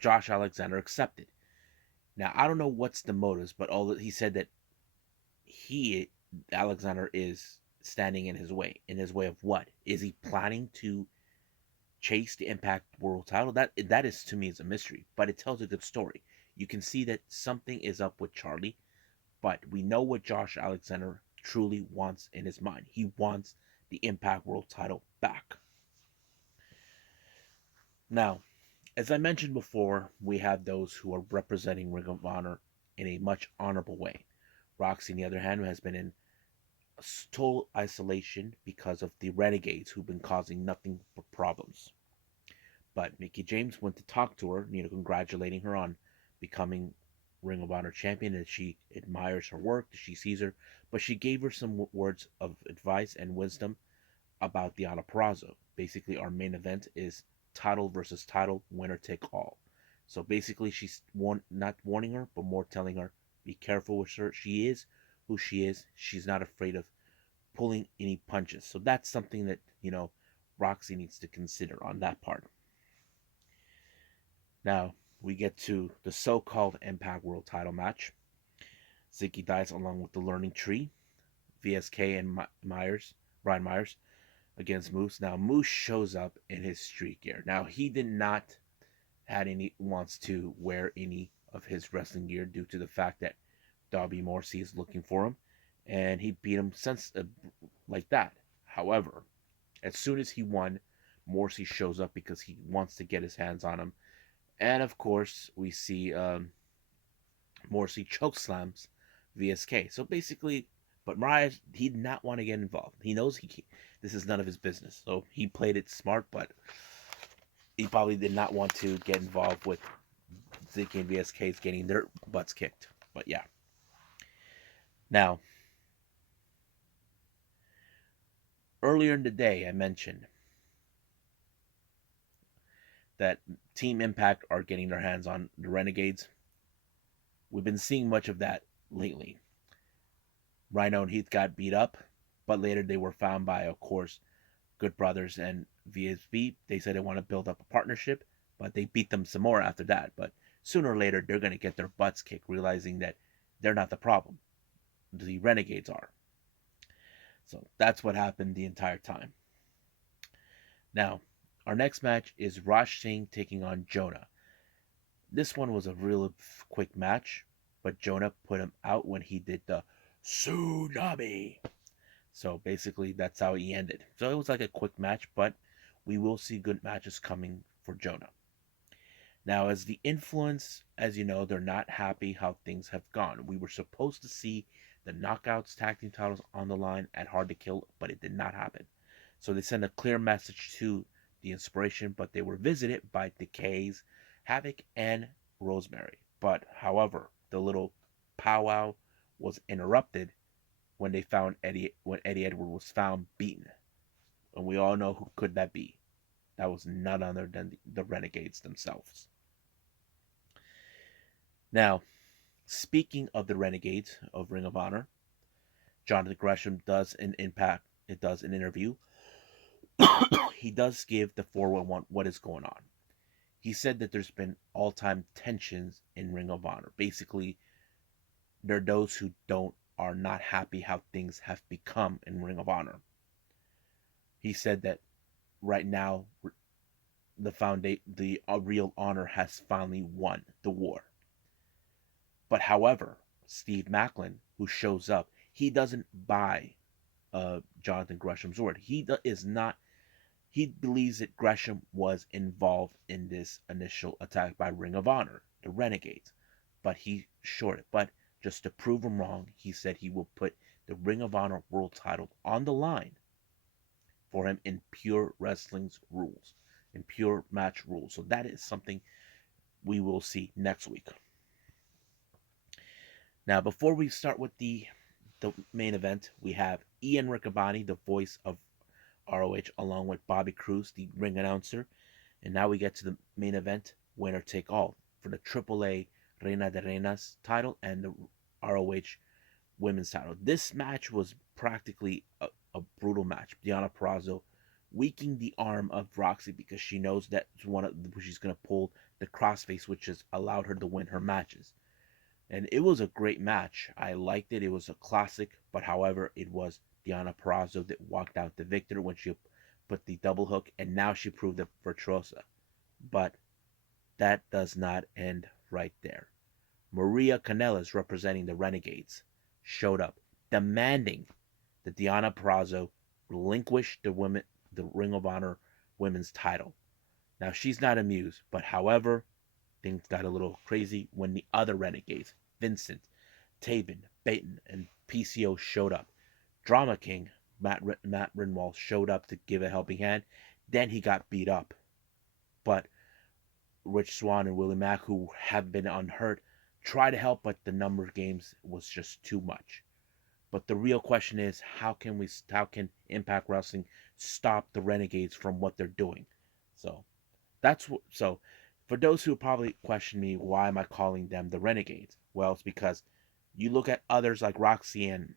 Josh Alexander accepted. Now, I don't know what's the motives, but all he said that Alexander, is standing in his way. In his way of what? Is he planning to chase the Impact World title? That is, to me, is a mystery, but it tells a good story. You can see that something is up with Charlie, but we know what Josh Alexander truly wants in his mind. He wants the Impact World title back. Now, as I mentioned before, we have those who are representing Ring of Honor in a much honorable way. Roxy, on the other hand, has been in total isolation because of the Renegades, who've been causing nothing but problems. But Mickie James went to talk to her, congratulating her on becoming Ring of Honor champion, and she admires her work, she sees her, but she gave her some words of advice and wisdom about the Purrazzo. Basically, our main event is title versus title, winner take all. So basically, she's not warning her, but more telling her, be careful with her. She is who she is. She's not afraid of pulling any punches. So that's something that, Roxy needs to consider on that part. Now, we get to the so-called Impact World title match. Ziggler Dice along with the Learning Tree, VSK and Brian Myers against Moose. Now, Moose shows up in his street gear. Now, he did not wants to wear any of his wrestling gear due to the fact that Darby Morrissey is looking for him, and he beat him like that. However, as soon as he won, Morrissey shows up because he wants to get his hands on him. And of course, we see Morrissey chokeslams VSK. So basically, but Mariah, he did not want to get involved. He knows this is none of his business. So he played it smart, but he probably did not want to get involved with Ziggler and VSK's getting their butts kicked. But yeah. Now, earlier in the day, I mentioned that Team Impact are getting their hands on the Renegades. We've been seeing much of that lately. Rhino and Heath got beat up, but later they were found by, of course, good brothers, and VSB, they said they want to build up a partnership, but they beat them some more after that. But sooner or later, they're going to get their butts kicked, realizing that they're not the problem. The Renegades are. So that's what happened the entire time. Now, our next match is Raj Singh taking on Jonah. This one was a real quick match, but Jonah put him out when he did the tsunami. So basically, that's how he ended. So it was like a quick match, but we will see good matches coming for Jonah. Now, as the influence, as you know, they're not happy how things have gone. We were supposed to see the Knockouts tag team titles on the line at Hard to Kill, but it did not happen. So they sent a clear message to the Inspiration, but they were visited by Decays, Havoc, and Rosemary. But however, the little powwow was interrupted when Eddie Edward was found beaten. And we all know who could that be. That was none other than the Renegades themselves. Now, speaking of the Renegades of Ring of Honor, Jonathan Gresham does an interview. He does give the 411 what is going on. He said that there's been all-time tensions in Ring of Honor. Basically, there are those who are not happy how things have become in Ring of Honor. He said that right now the Real Honor has finally won the war. But however, Steve Macklin, who shows up, he doesn't buy Jonathan Gresham's word. He believes that Gresham was involved in this initial attack by Ring of Honor, the Renegades. But he shorted. But just to prove him wrong, he said he will put the Ring of Honor world title on the line for him in pure wrestling's rules, in pure match rules. So that is something we will see next week. Now, before we start with the main event, we have Ian Riccaboni, the voice of ROH, along with Bobby Cruz, the ring announcer. And now we get to the main event, winner take all, for the AAA Reina de Reinas title and the ROH women's title. This match was practically a brutal match. Deonna Purrazzo weakening the arm of Roxy because she knows that she's going to pull the crossface, which has allowed her to win her matches. And it was a great match. I liked it. It was a classic. But however, it was Deonna Purrazzo that walked out the victor when she put the double hook. And now she proved the virtuosa. But that does not end right there. Maria Kanellis, representing the Renegades, showed up demanding that Deonna Purrazzo relinquish the Ring of Honor women's title. Now, she's not amused. But however, things got a little crazy when the other Renegades, Vincent, Taven, Baton, and PCO showed up. Drama King, Matt Rinwald, showed up to give a helping hand. Then he got beat up. But Rich Swann and Willie Mack, who have been unhurt, tried to help, but the number of games was just too much. But the real question is, how can Impact Wrestling stop the Renegades from what they're doing? So for those who probably question me, why am I calling them the Renegades? Well, it's because you look at others like Roxy and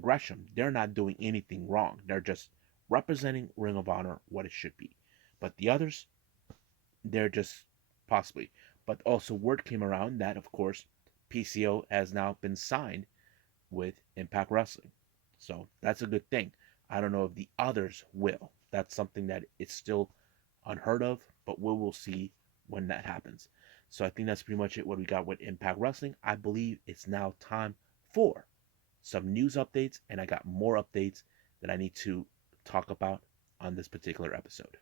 Gresham, they're not doing anything wrong. They're just representing Ring of Honor what it should be. But the others, they're just possibly. But also word came around that, of course, PCO has now been signed with Impact Wrestling. So that's a good thing. I don't know if the others will. That's something that is still unheard of, but we will see when that happens. So I think that's pretty much it what we got with Impact Wrestling. I believe it's now time for some news updates, and I got more updates that I need to talk about on this particular episode.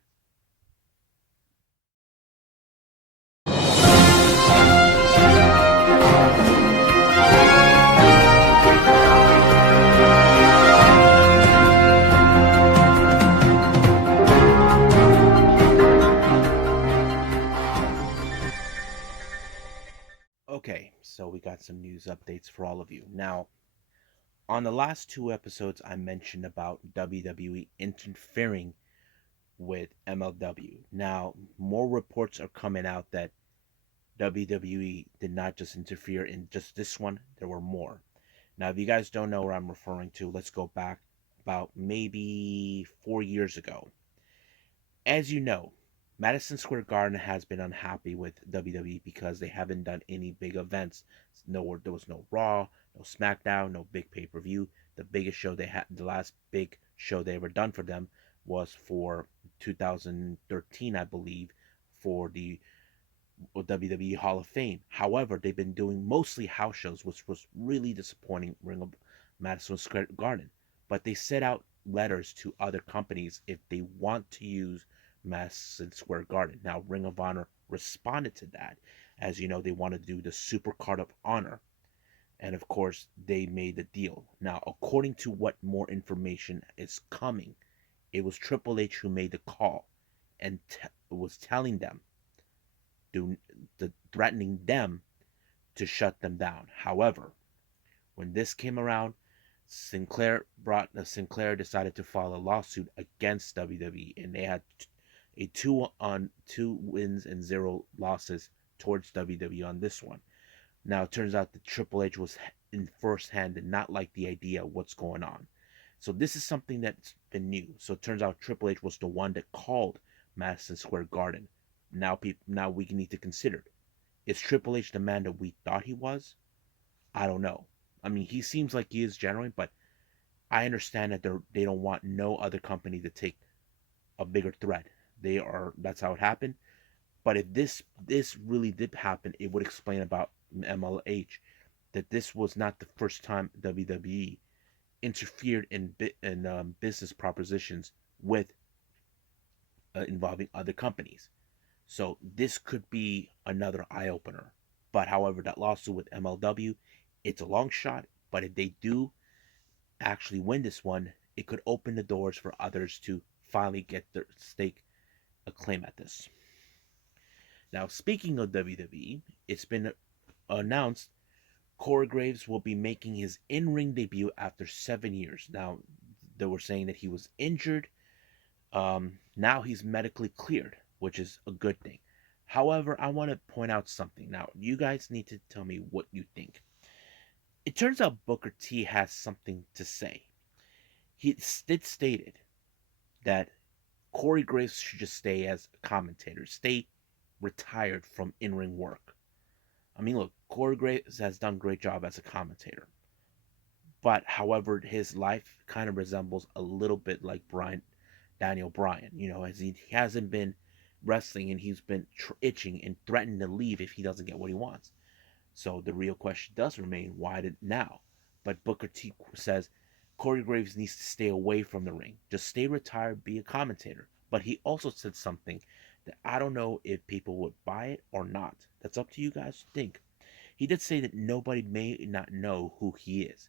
Okay, so we got some news updates for all of you. Now, on the last two episodes, I mentioned about WWE interfering with MLW. Now, more reports are coming out that WWE did not just interfere in just this one, there were more. Now, if you guys don't know where I'm referring to, let's go back about maybe 4 years ago. As you know, Madison Square Garden has been unhappy with WWE because they haven't done any big events. There was no Raw, no SmackDown, no big pay per view. The biggest show they had, the last big show they ever done for them, was for 2013, I believe, for the WWE Hall of Fame. However, they've been doing mostly house shows, which was really disappointing. Ring of Madison Square Garden, but they sent out letters to other companies if they want to use Madison Square Garden. Now, Ring of Honor responded to that. As you know, they wanted to do the Super Card of Honor, and of course, they made the deal. Now, according to what more information is coming, it was Triple H who made the call and was telling them, do, threatening them to shut them down. However, when this came around, Sinclair decided to file a lawsuit against WWE, and they had a 2 wins and 0 losses towards WWE on this one. Now it turns out that Triple H was in first hand and not like the idea of what's going on. So this is something that's been new. So it turns out Triple H was the one that called Madison Square Garden. Now we need to consider, is Triple H the man that we thought he was? I don't know. I mean, he seems like he is generally, but I understand that they don't want no other company to take a bigger threat. That's how it happened. But if this really did happen, it would explain about MLH, that this was not the first time WWE interfered in business propositions with involving other companies. So this could be another eye opener. But however, that lawsuit with MLW, it's a long shot. But if they do actually win this one, it could open the doors for others to finally get their stake a claim at this. Now, speaking of WWE, it's been announced Corey Graves will be making his in-ring debut after 7 years. Now, they were saying that he was injured. Now he's medically cleared, which is a good thing. However, I want to point out something. Now, you guys need to tell me what you think. It turns out Booker T has something to say. He stated that Corey Graves should just stay as a commentator, stay retired from in-ring work. I mean, look, Corey Graves has done a great job as a commentator, but however, his life kind of resembles a little bit like Daniel Bryan. As he hasn't been wrestling and he's been itching and threatening to leave if he doesn't get what he wants. So the real question does remain, why did now? But Booker T says Corey Graves needs to stay away from the ring. Just stay retired, be a commentator. But he also said something that I don't know if people would buy it or not. That's up to you guys to think. He did say that nobody may not know who he is.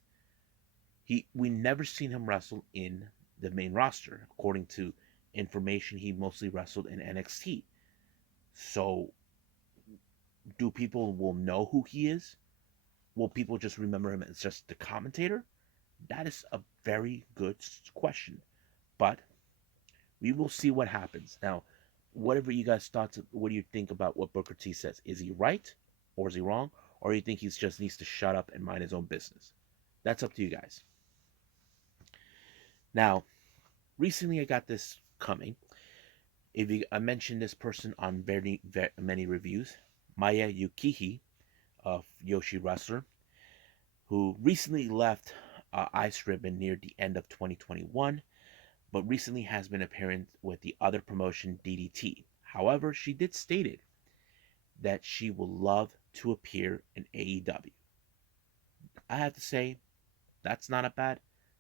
We never seen him wrestle in the main roster. According to information, he mostly wrestled in NXT. So do people will know who he is? Will people just remember him as just the commentator? That is a very good question. But we will see what happens. Now, whatever you guys thoughts, what do you think about what Booker T says? Is he right or is he wrong? Or you think he just needs to shut up and mind his own business? That's up to you guys. Now, recently I got this coming. I mentioned this person on very many reviews, Maya Yukihi, of Yoshi Wrestler, who recently left Ice Ribbon near the end of 2021, but recently has been appearing with the other promotion DDT. However, she did stated that she will love to appear in AEW. I have to say, that's not a bad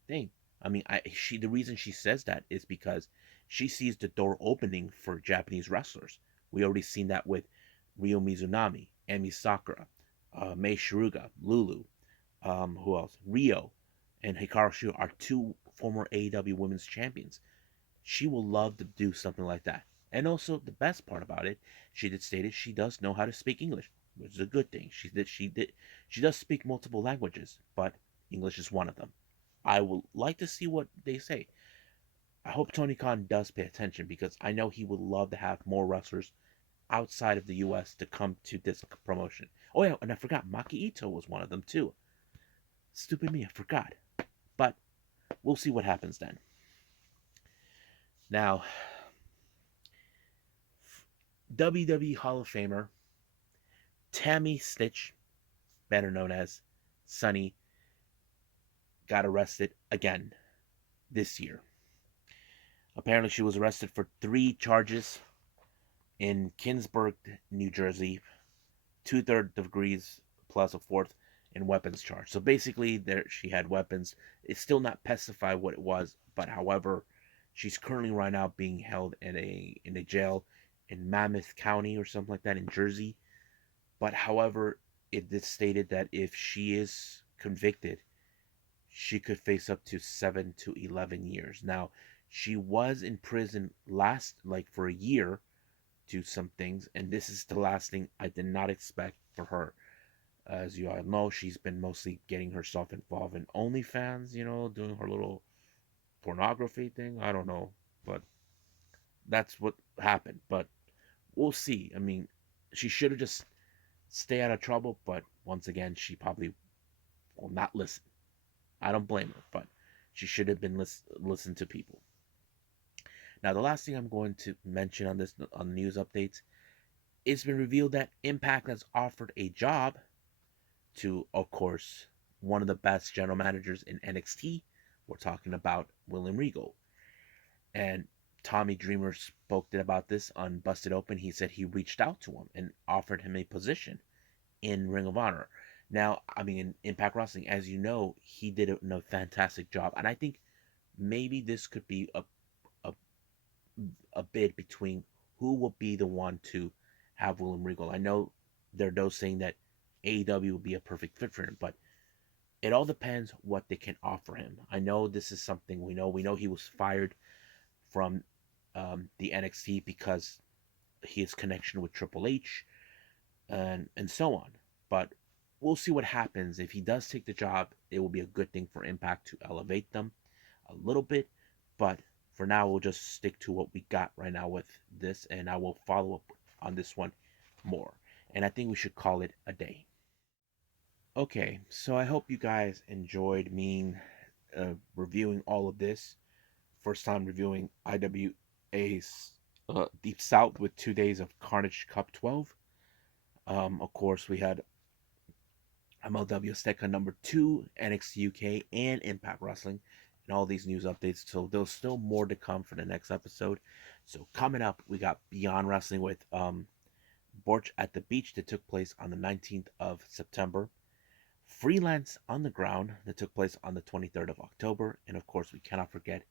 thing. I mean, the reason she says that is because she sees the door opening for Japanese wrestlers. We already seen that with Ryo Mizunami, Emi Sakura, Mei Shiruga, Lulu, who else? Rio and Hikaru Shida are two former AEW Women's Champions. She will love to do something like that. And also, the best part about it, she did state it, she does know how to speak English, which is a good thing. She does speak multiple languages, but English is one of them. I would like to see what they say. I hope Tony Khan does pay attention because I know he would love to have more wrestlers outside of the U.S. to come to this promotion. Oh yeah, and I forgot Maki Ito was one of them too. Stupid me, I forgot. But we'll see what happens then. Now, WWE Hall of Famer Tammy Stitch, better known as Sunny, got arrested again this year. Apparently, she was arrested for 3 charges in Kingsburg, New Jersey, 2/3 degrees plus a fourth in weapons charge. So basically, there she had weapons. It's still not specified what it was, but however, she's currently right now being held in a jail in Mammoth County or something like that in Jersey. But however, it is stated that if she is convicted, she could face up to 7 to 11 years. Now, she was in prison last like for a year to some things, and this is the last thing I did not expect for her. As you all know, she's been mostly getting herself involved in OnlyFans, doing her little pornography thing. I don't know, but that's what happened. But we'll see. I mean, she should have just stay out of trouble, but once again, she probably will not listen. I don't blame her, but she should have been listen to people. Now, the last thing I'm going to mention on news updates, it's been revealed that Impact has offered a job to, of course, one of the best general managers in NXT. We're talking about William Regal. And Tommy Dreamer spoke about this on Busted Open. He said he reached out to him and offered him a position in Ring of Honor. Now, I mean, in Impact Wrestling, as you know, he did a fantastic job. And I think maybe this could be a, a bid between who will be the one to have William Regal. I know there are those saying that AEW would be a perfect fit for him, but it all depends what they can offer him. I know this is something we know. We know he was fired from the NXT because his connection with Triple H and so on. But we'll see what happens. If he does take the job, it will be a good thing for Impact to elevate them a little bit. But for now, we'll just stick to what we got right now with this, and I will follow up on this one more. And I think we should call it a day. Okay, so I hope you guys enjoyed me reviewing all of this. First time reviewing IWA's Deep South with 2 days of Carnage Cup 12. Of course, we had MLW AZTECA number 2, NXT UK, and Impact Wrestling, and all these news updates. So there's still more to come for the next episode. So coming up, we got Beyond Wrestling with Borch at the Beach that took place on the 19th of September. Freelance on the Ground that took place on the 23rd of October. And of course, we cannot forget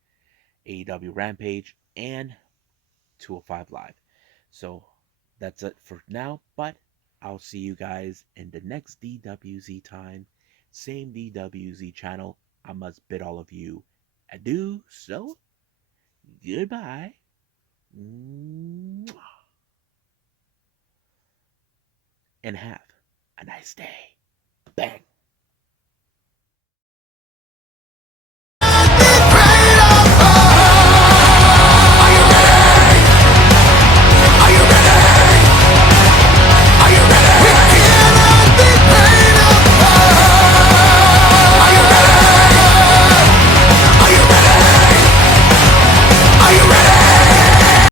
AEW Rampage and 205 Live. So that's it for now, but I'll see you guys in the next DWZ time. Same DWZ channel. I must bid all of you adieu. So, goodbye. And have a nice day. Bang.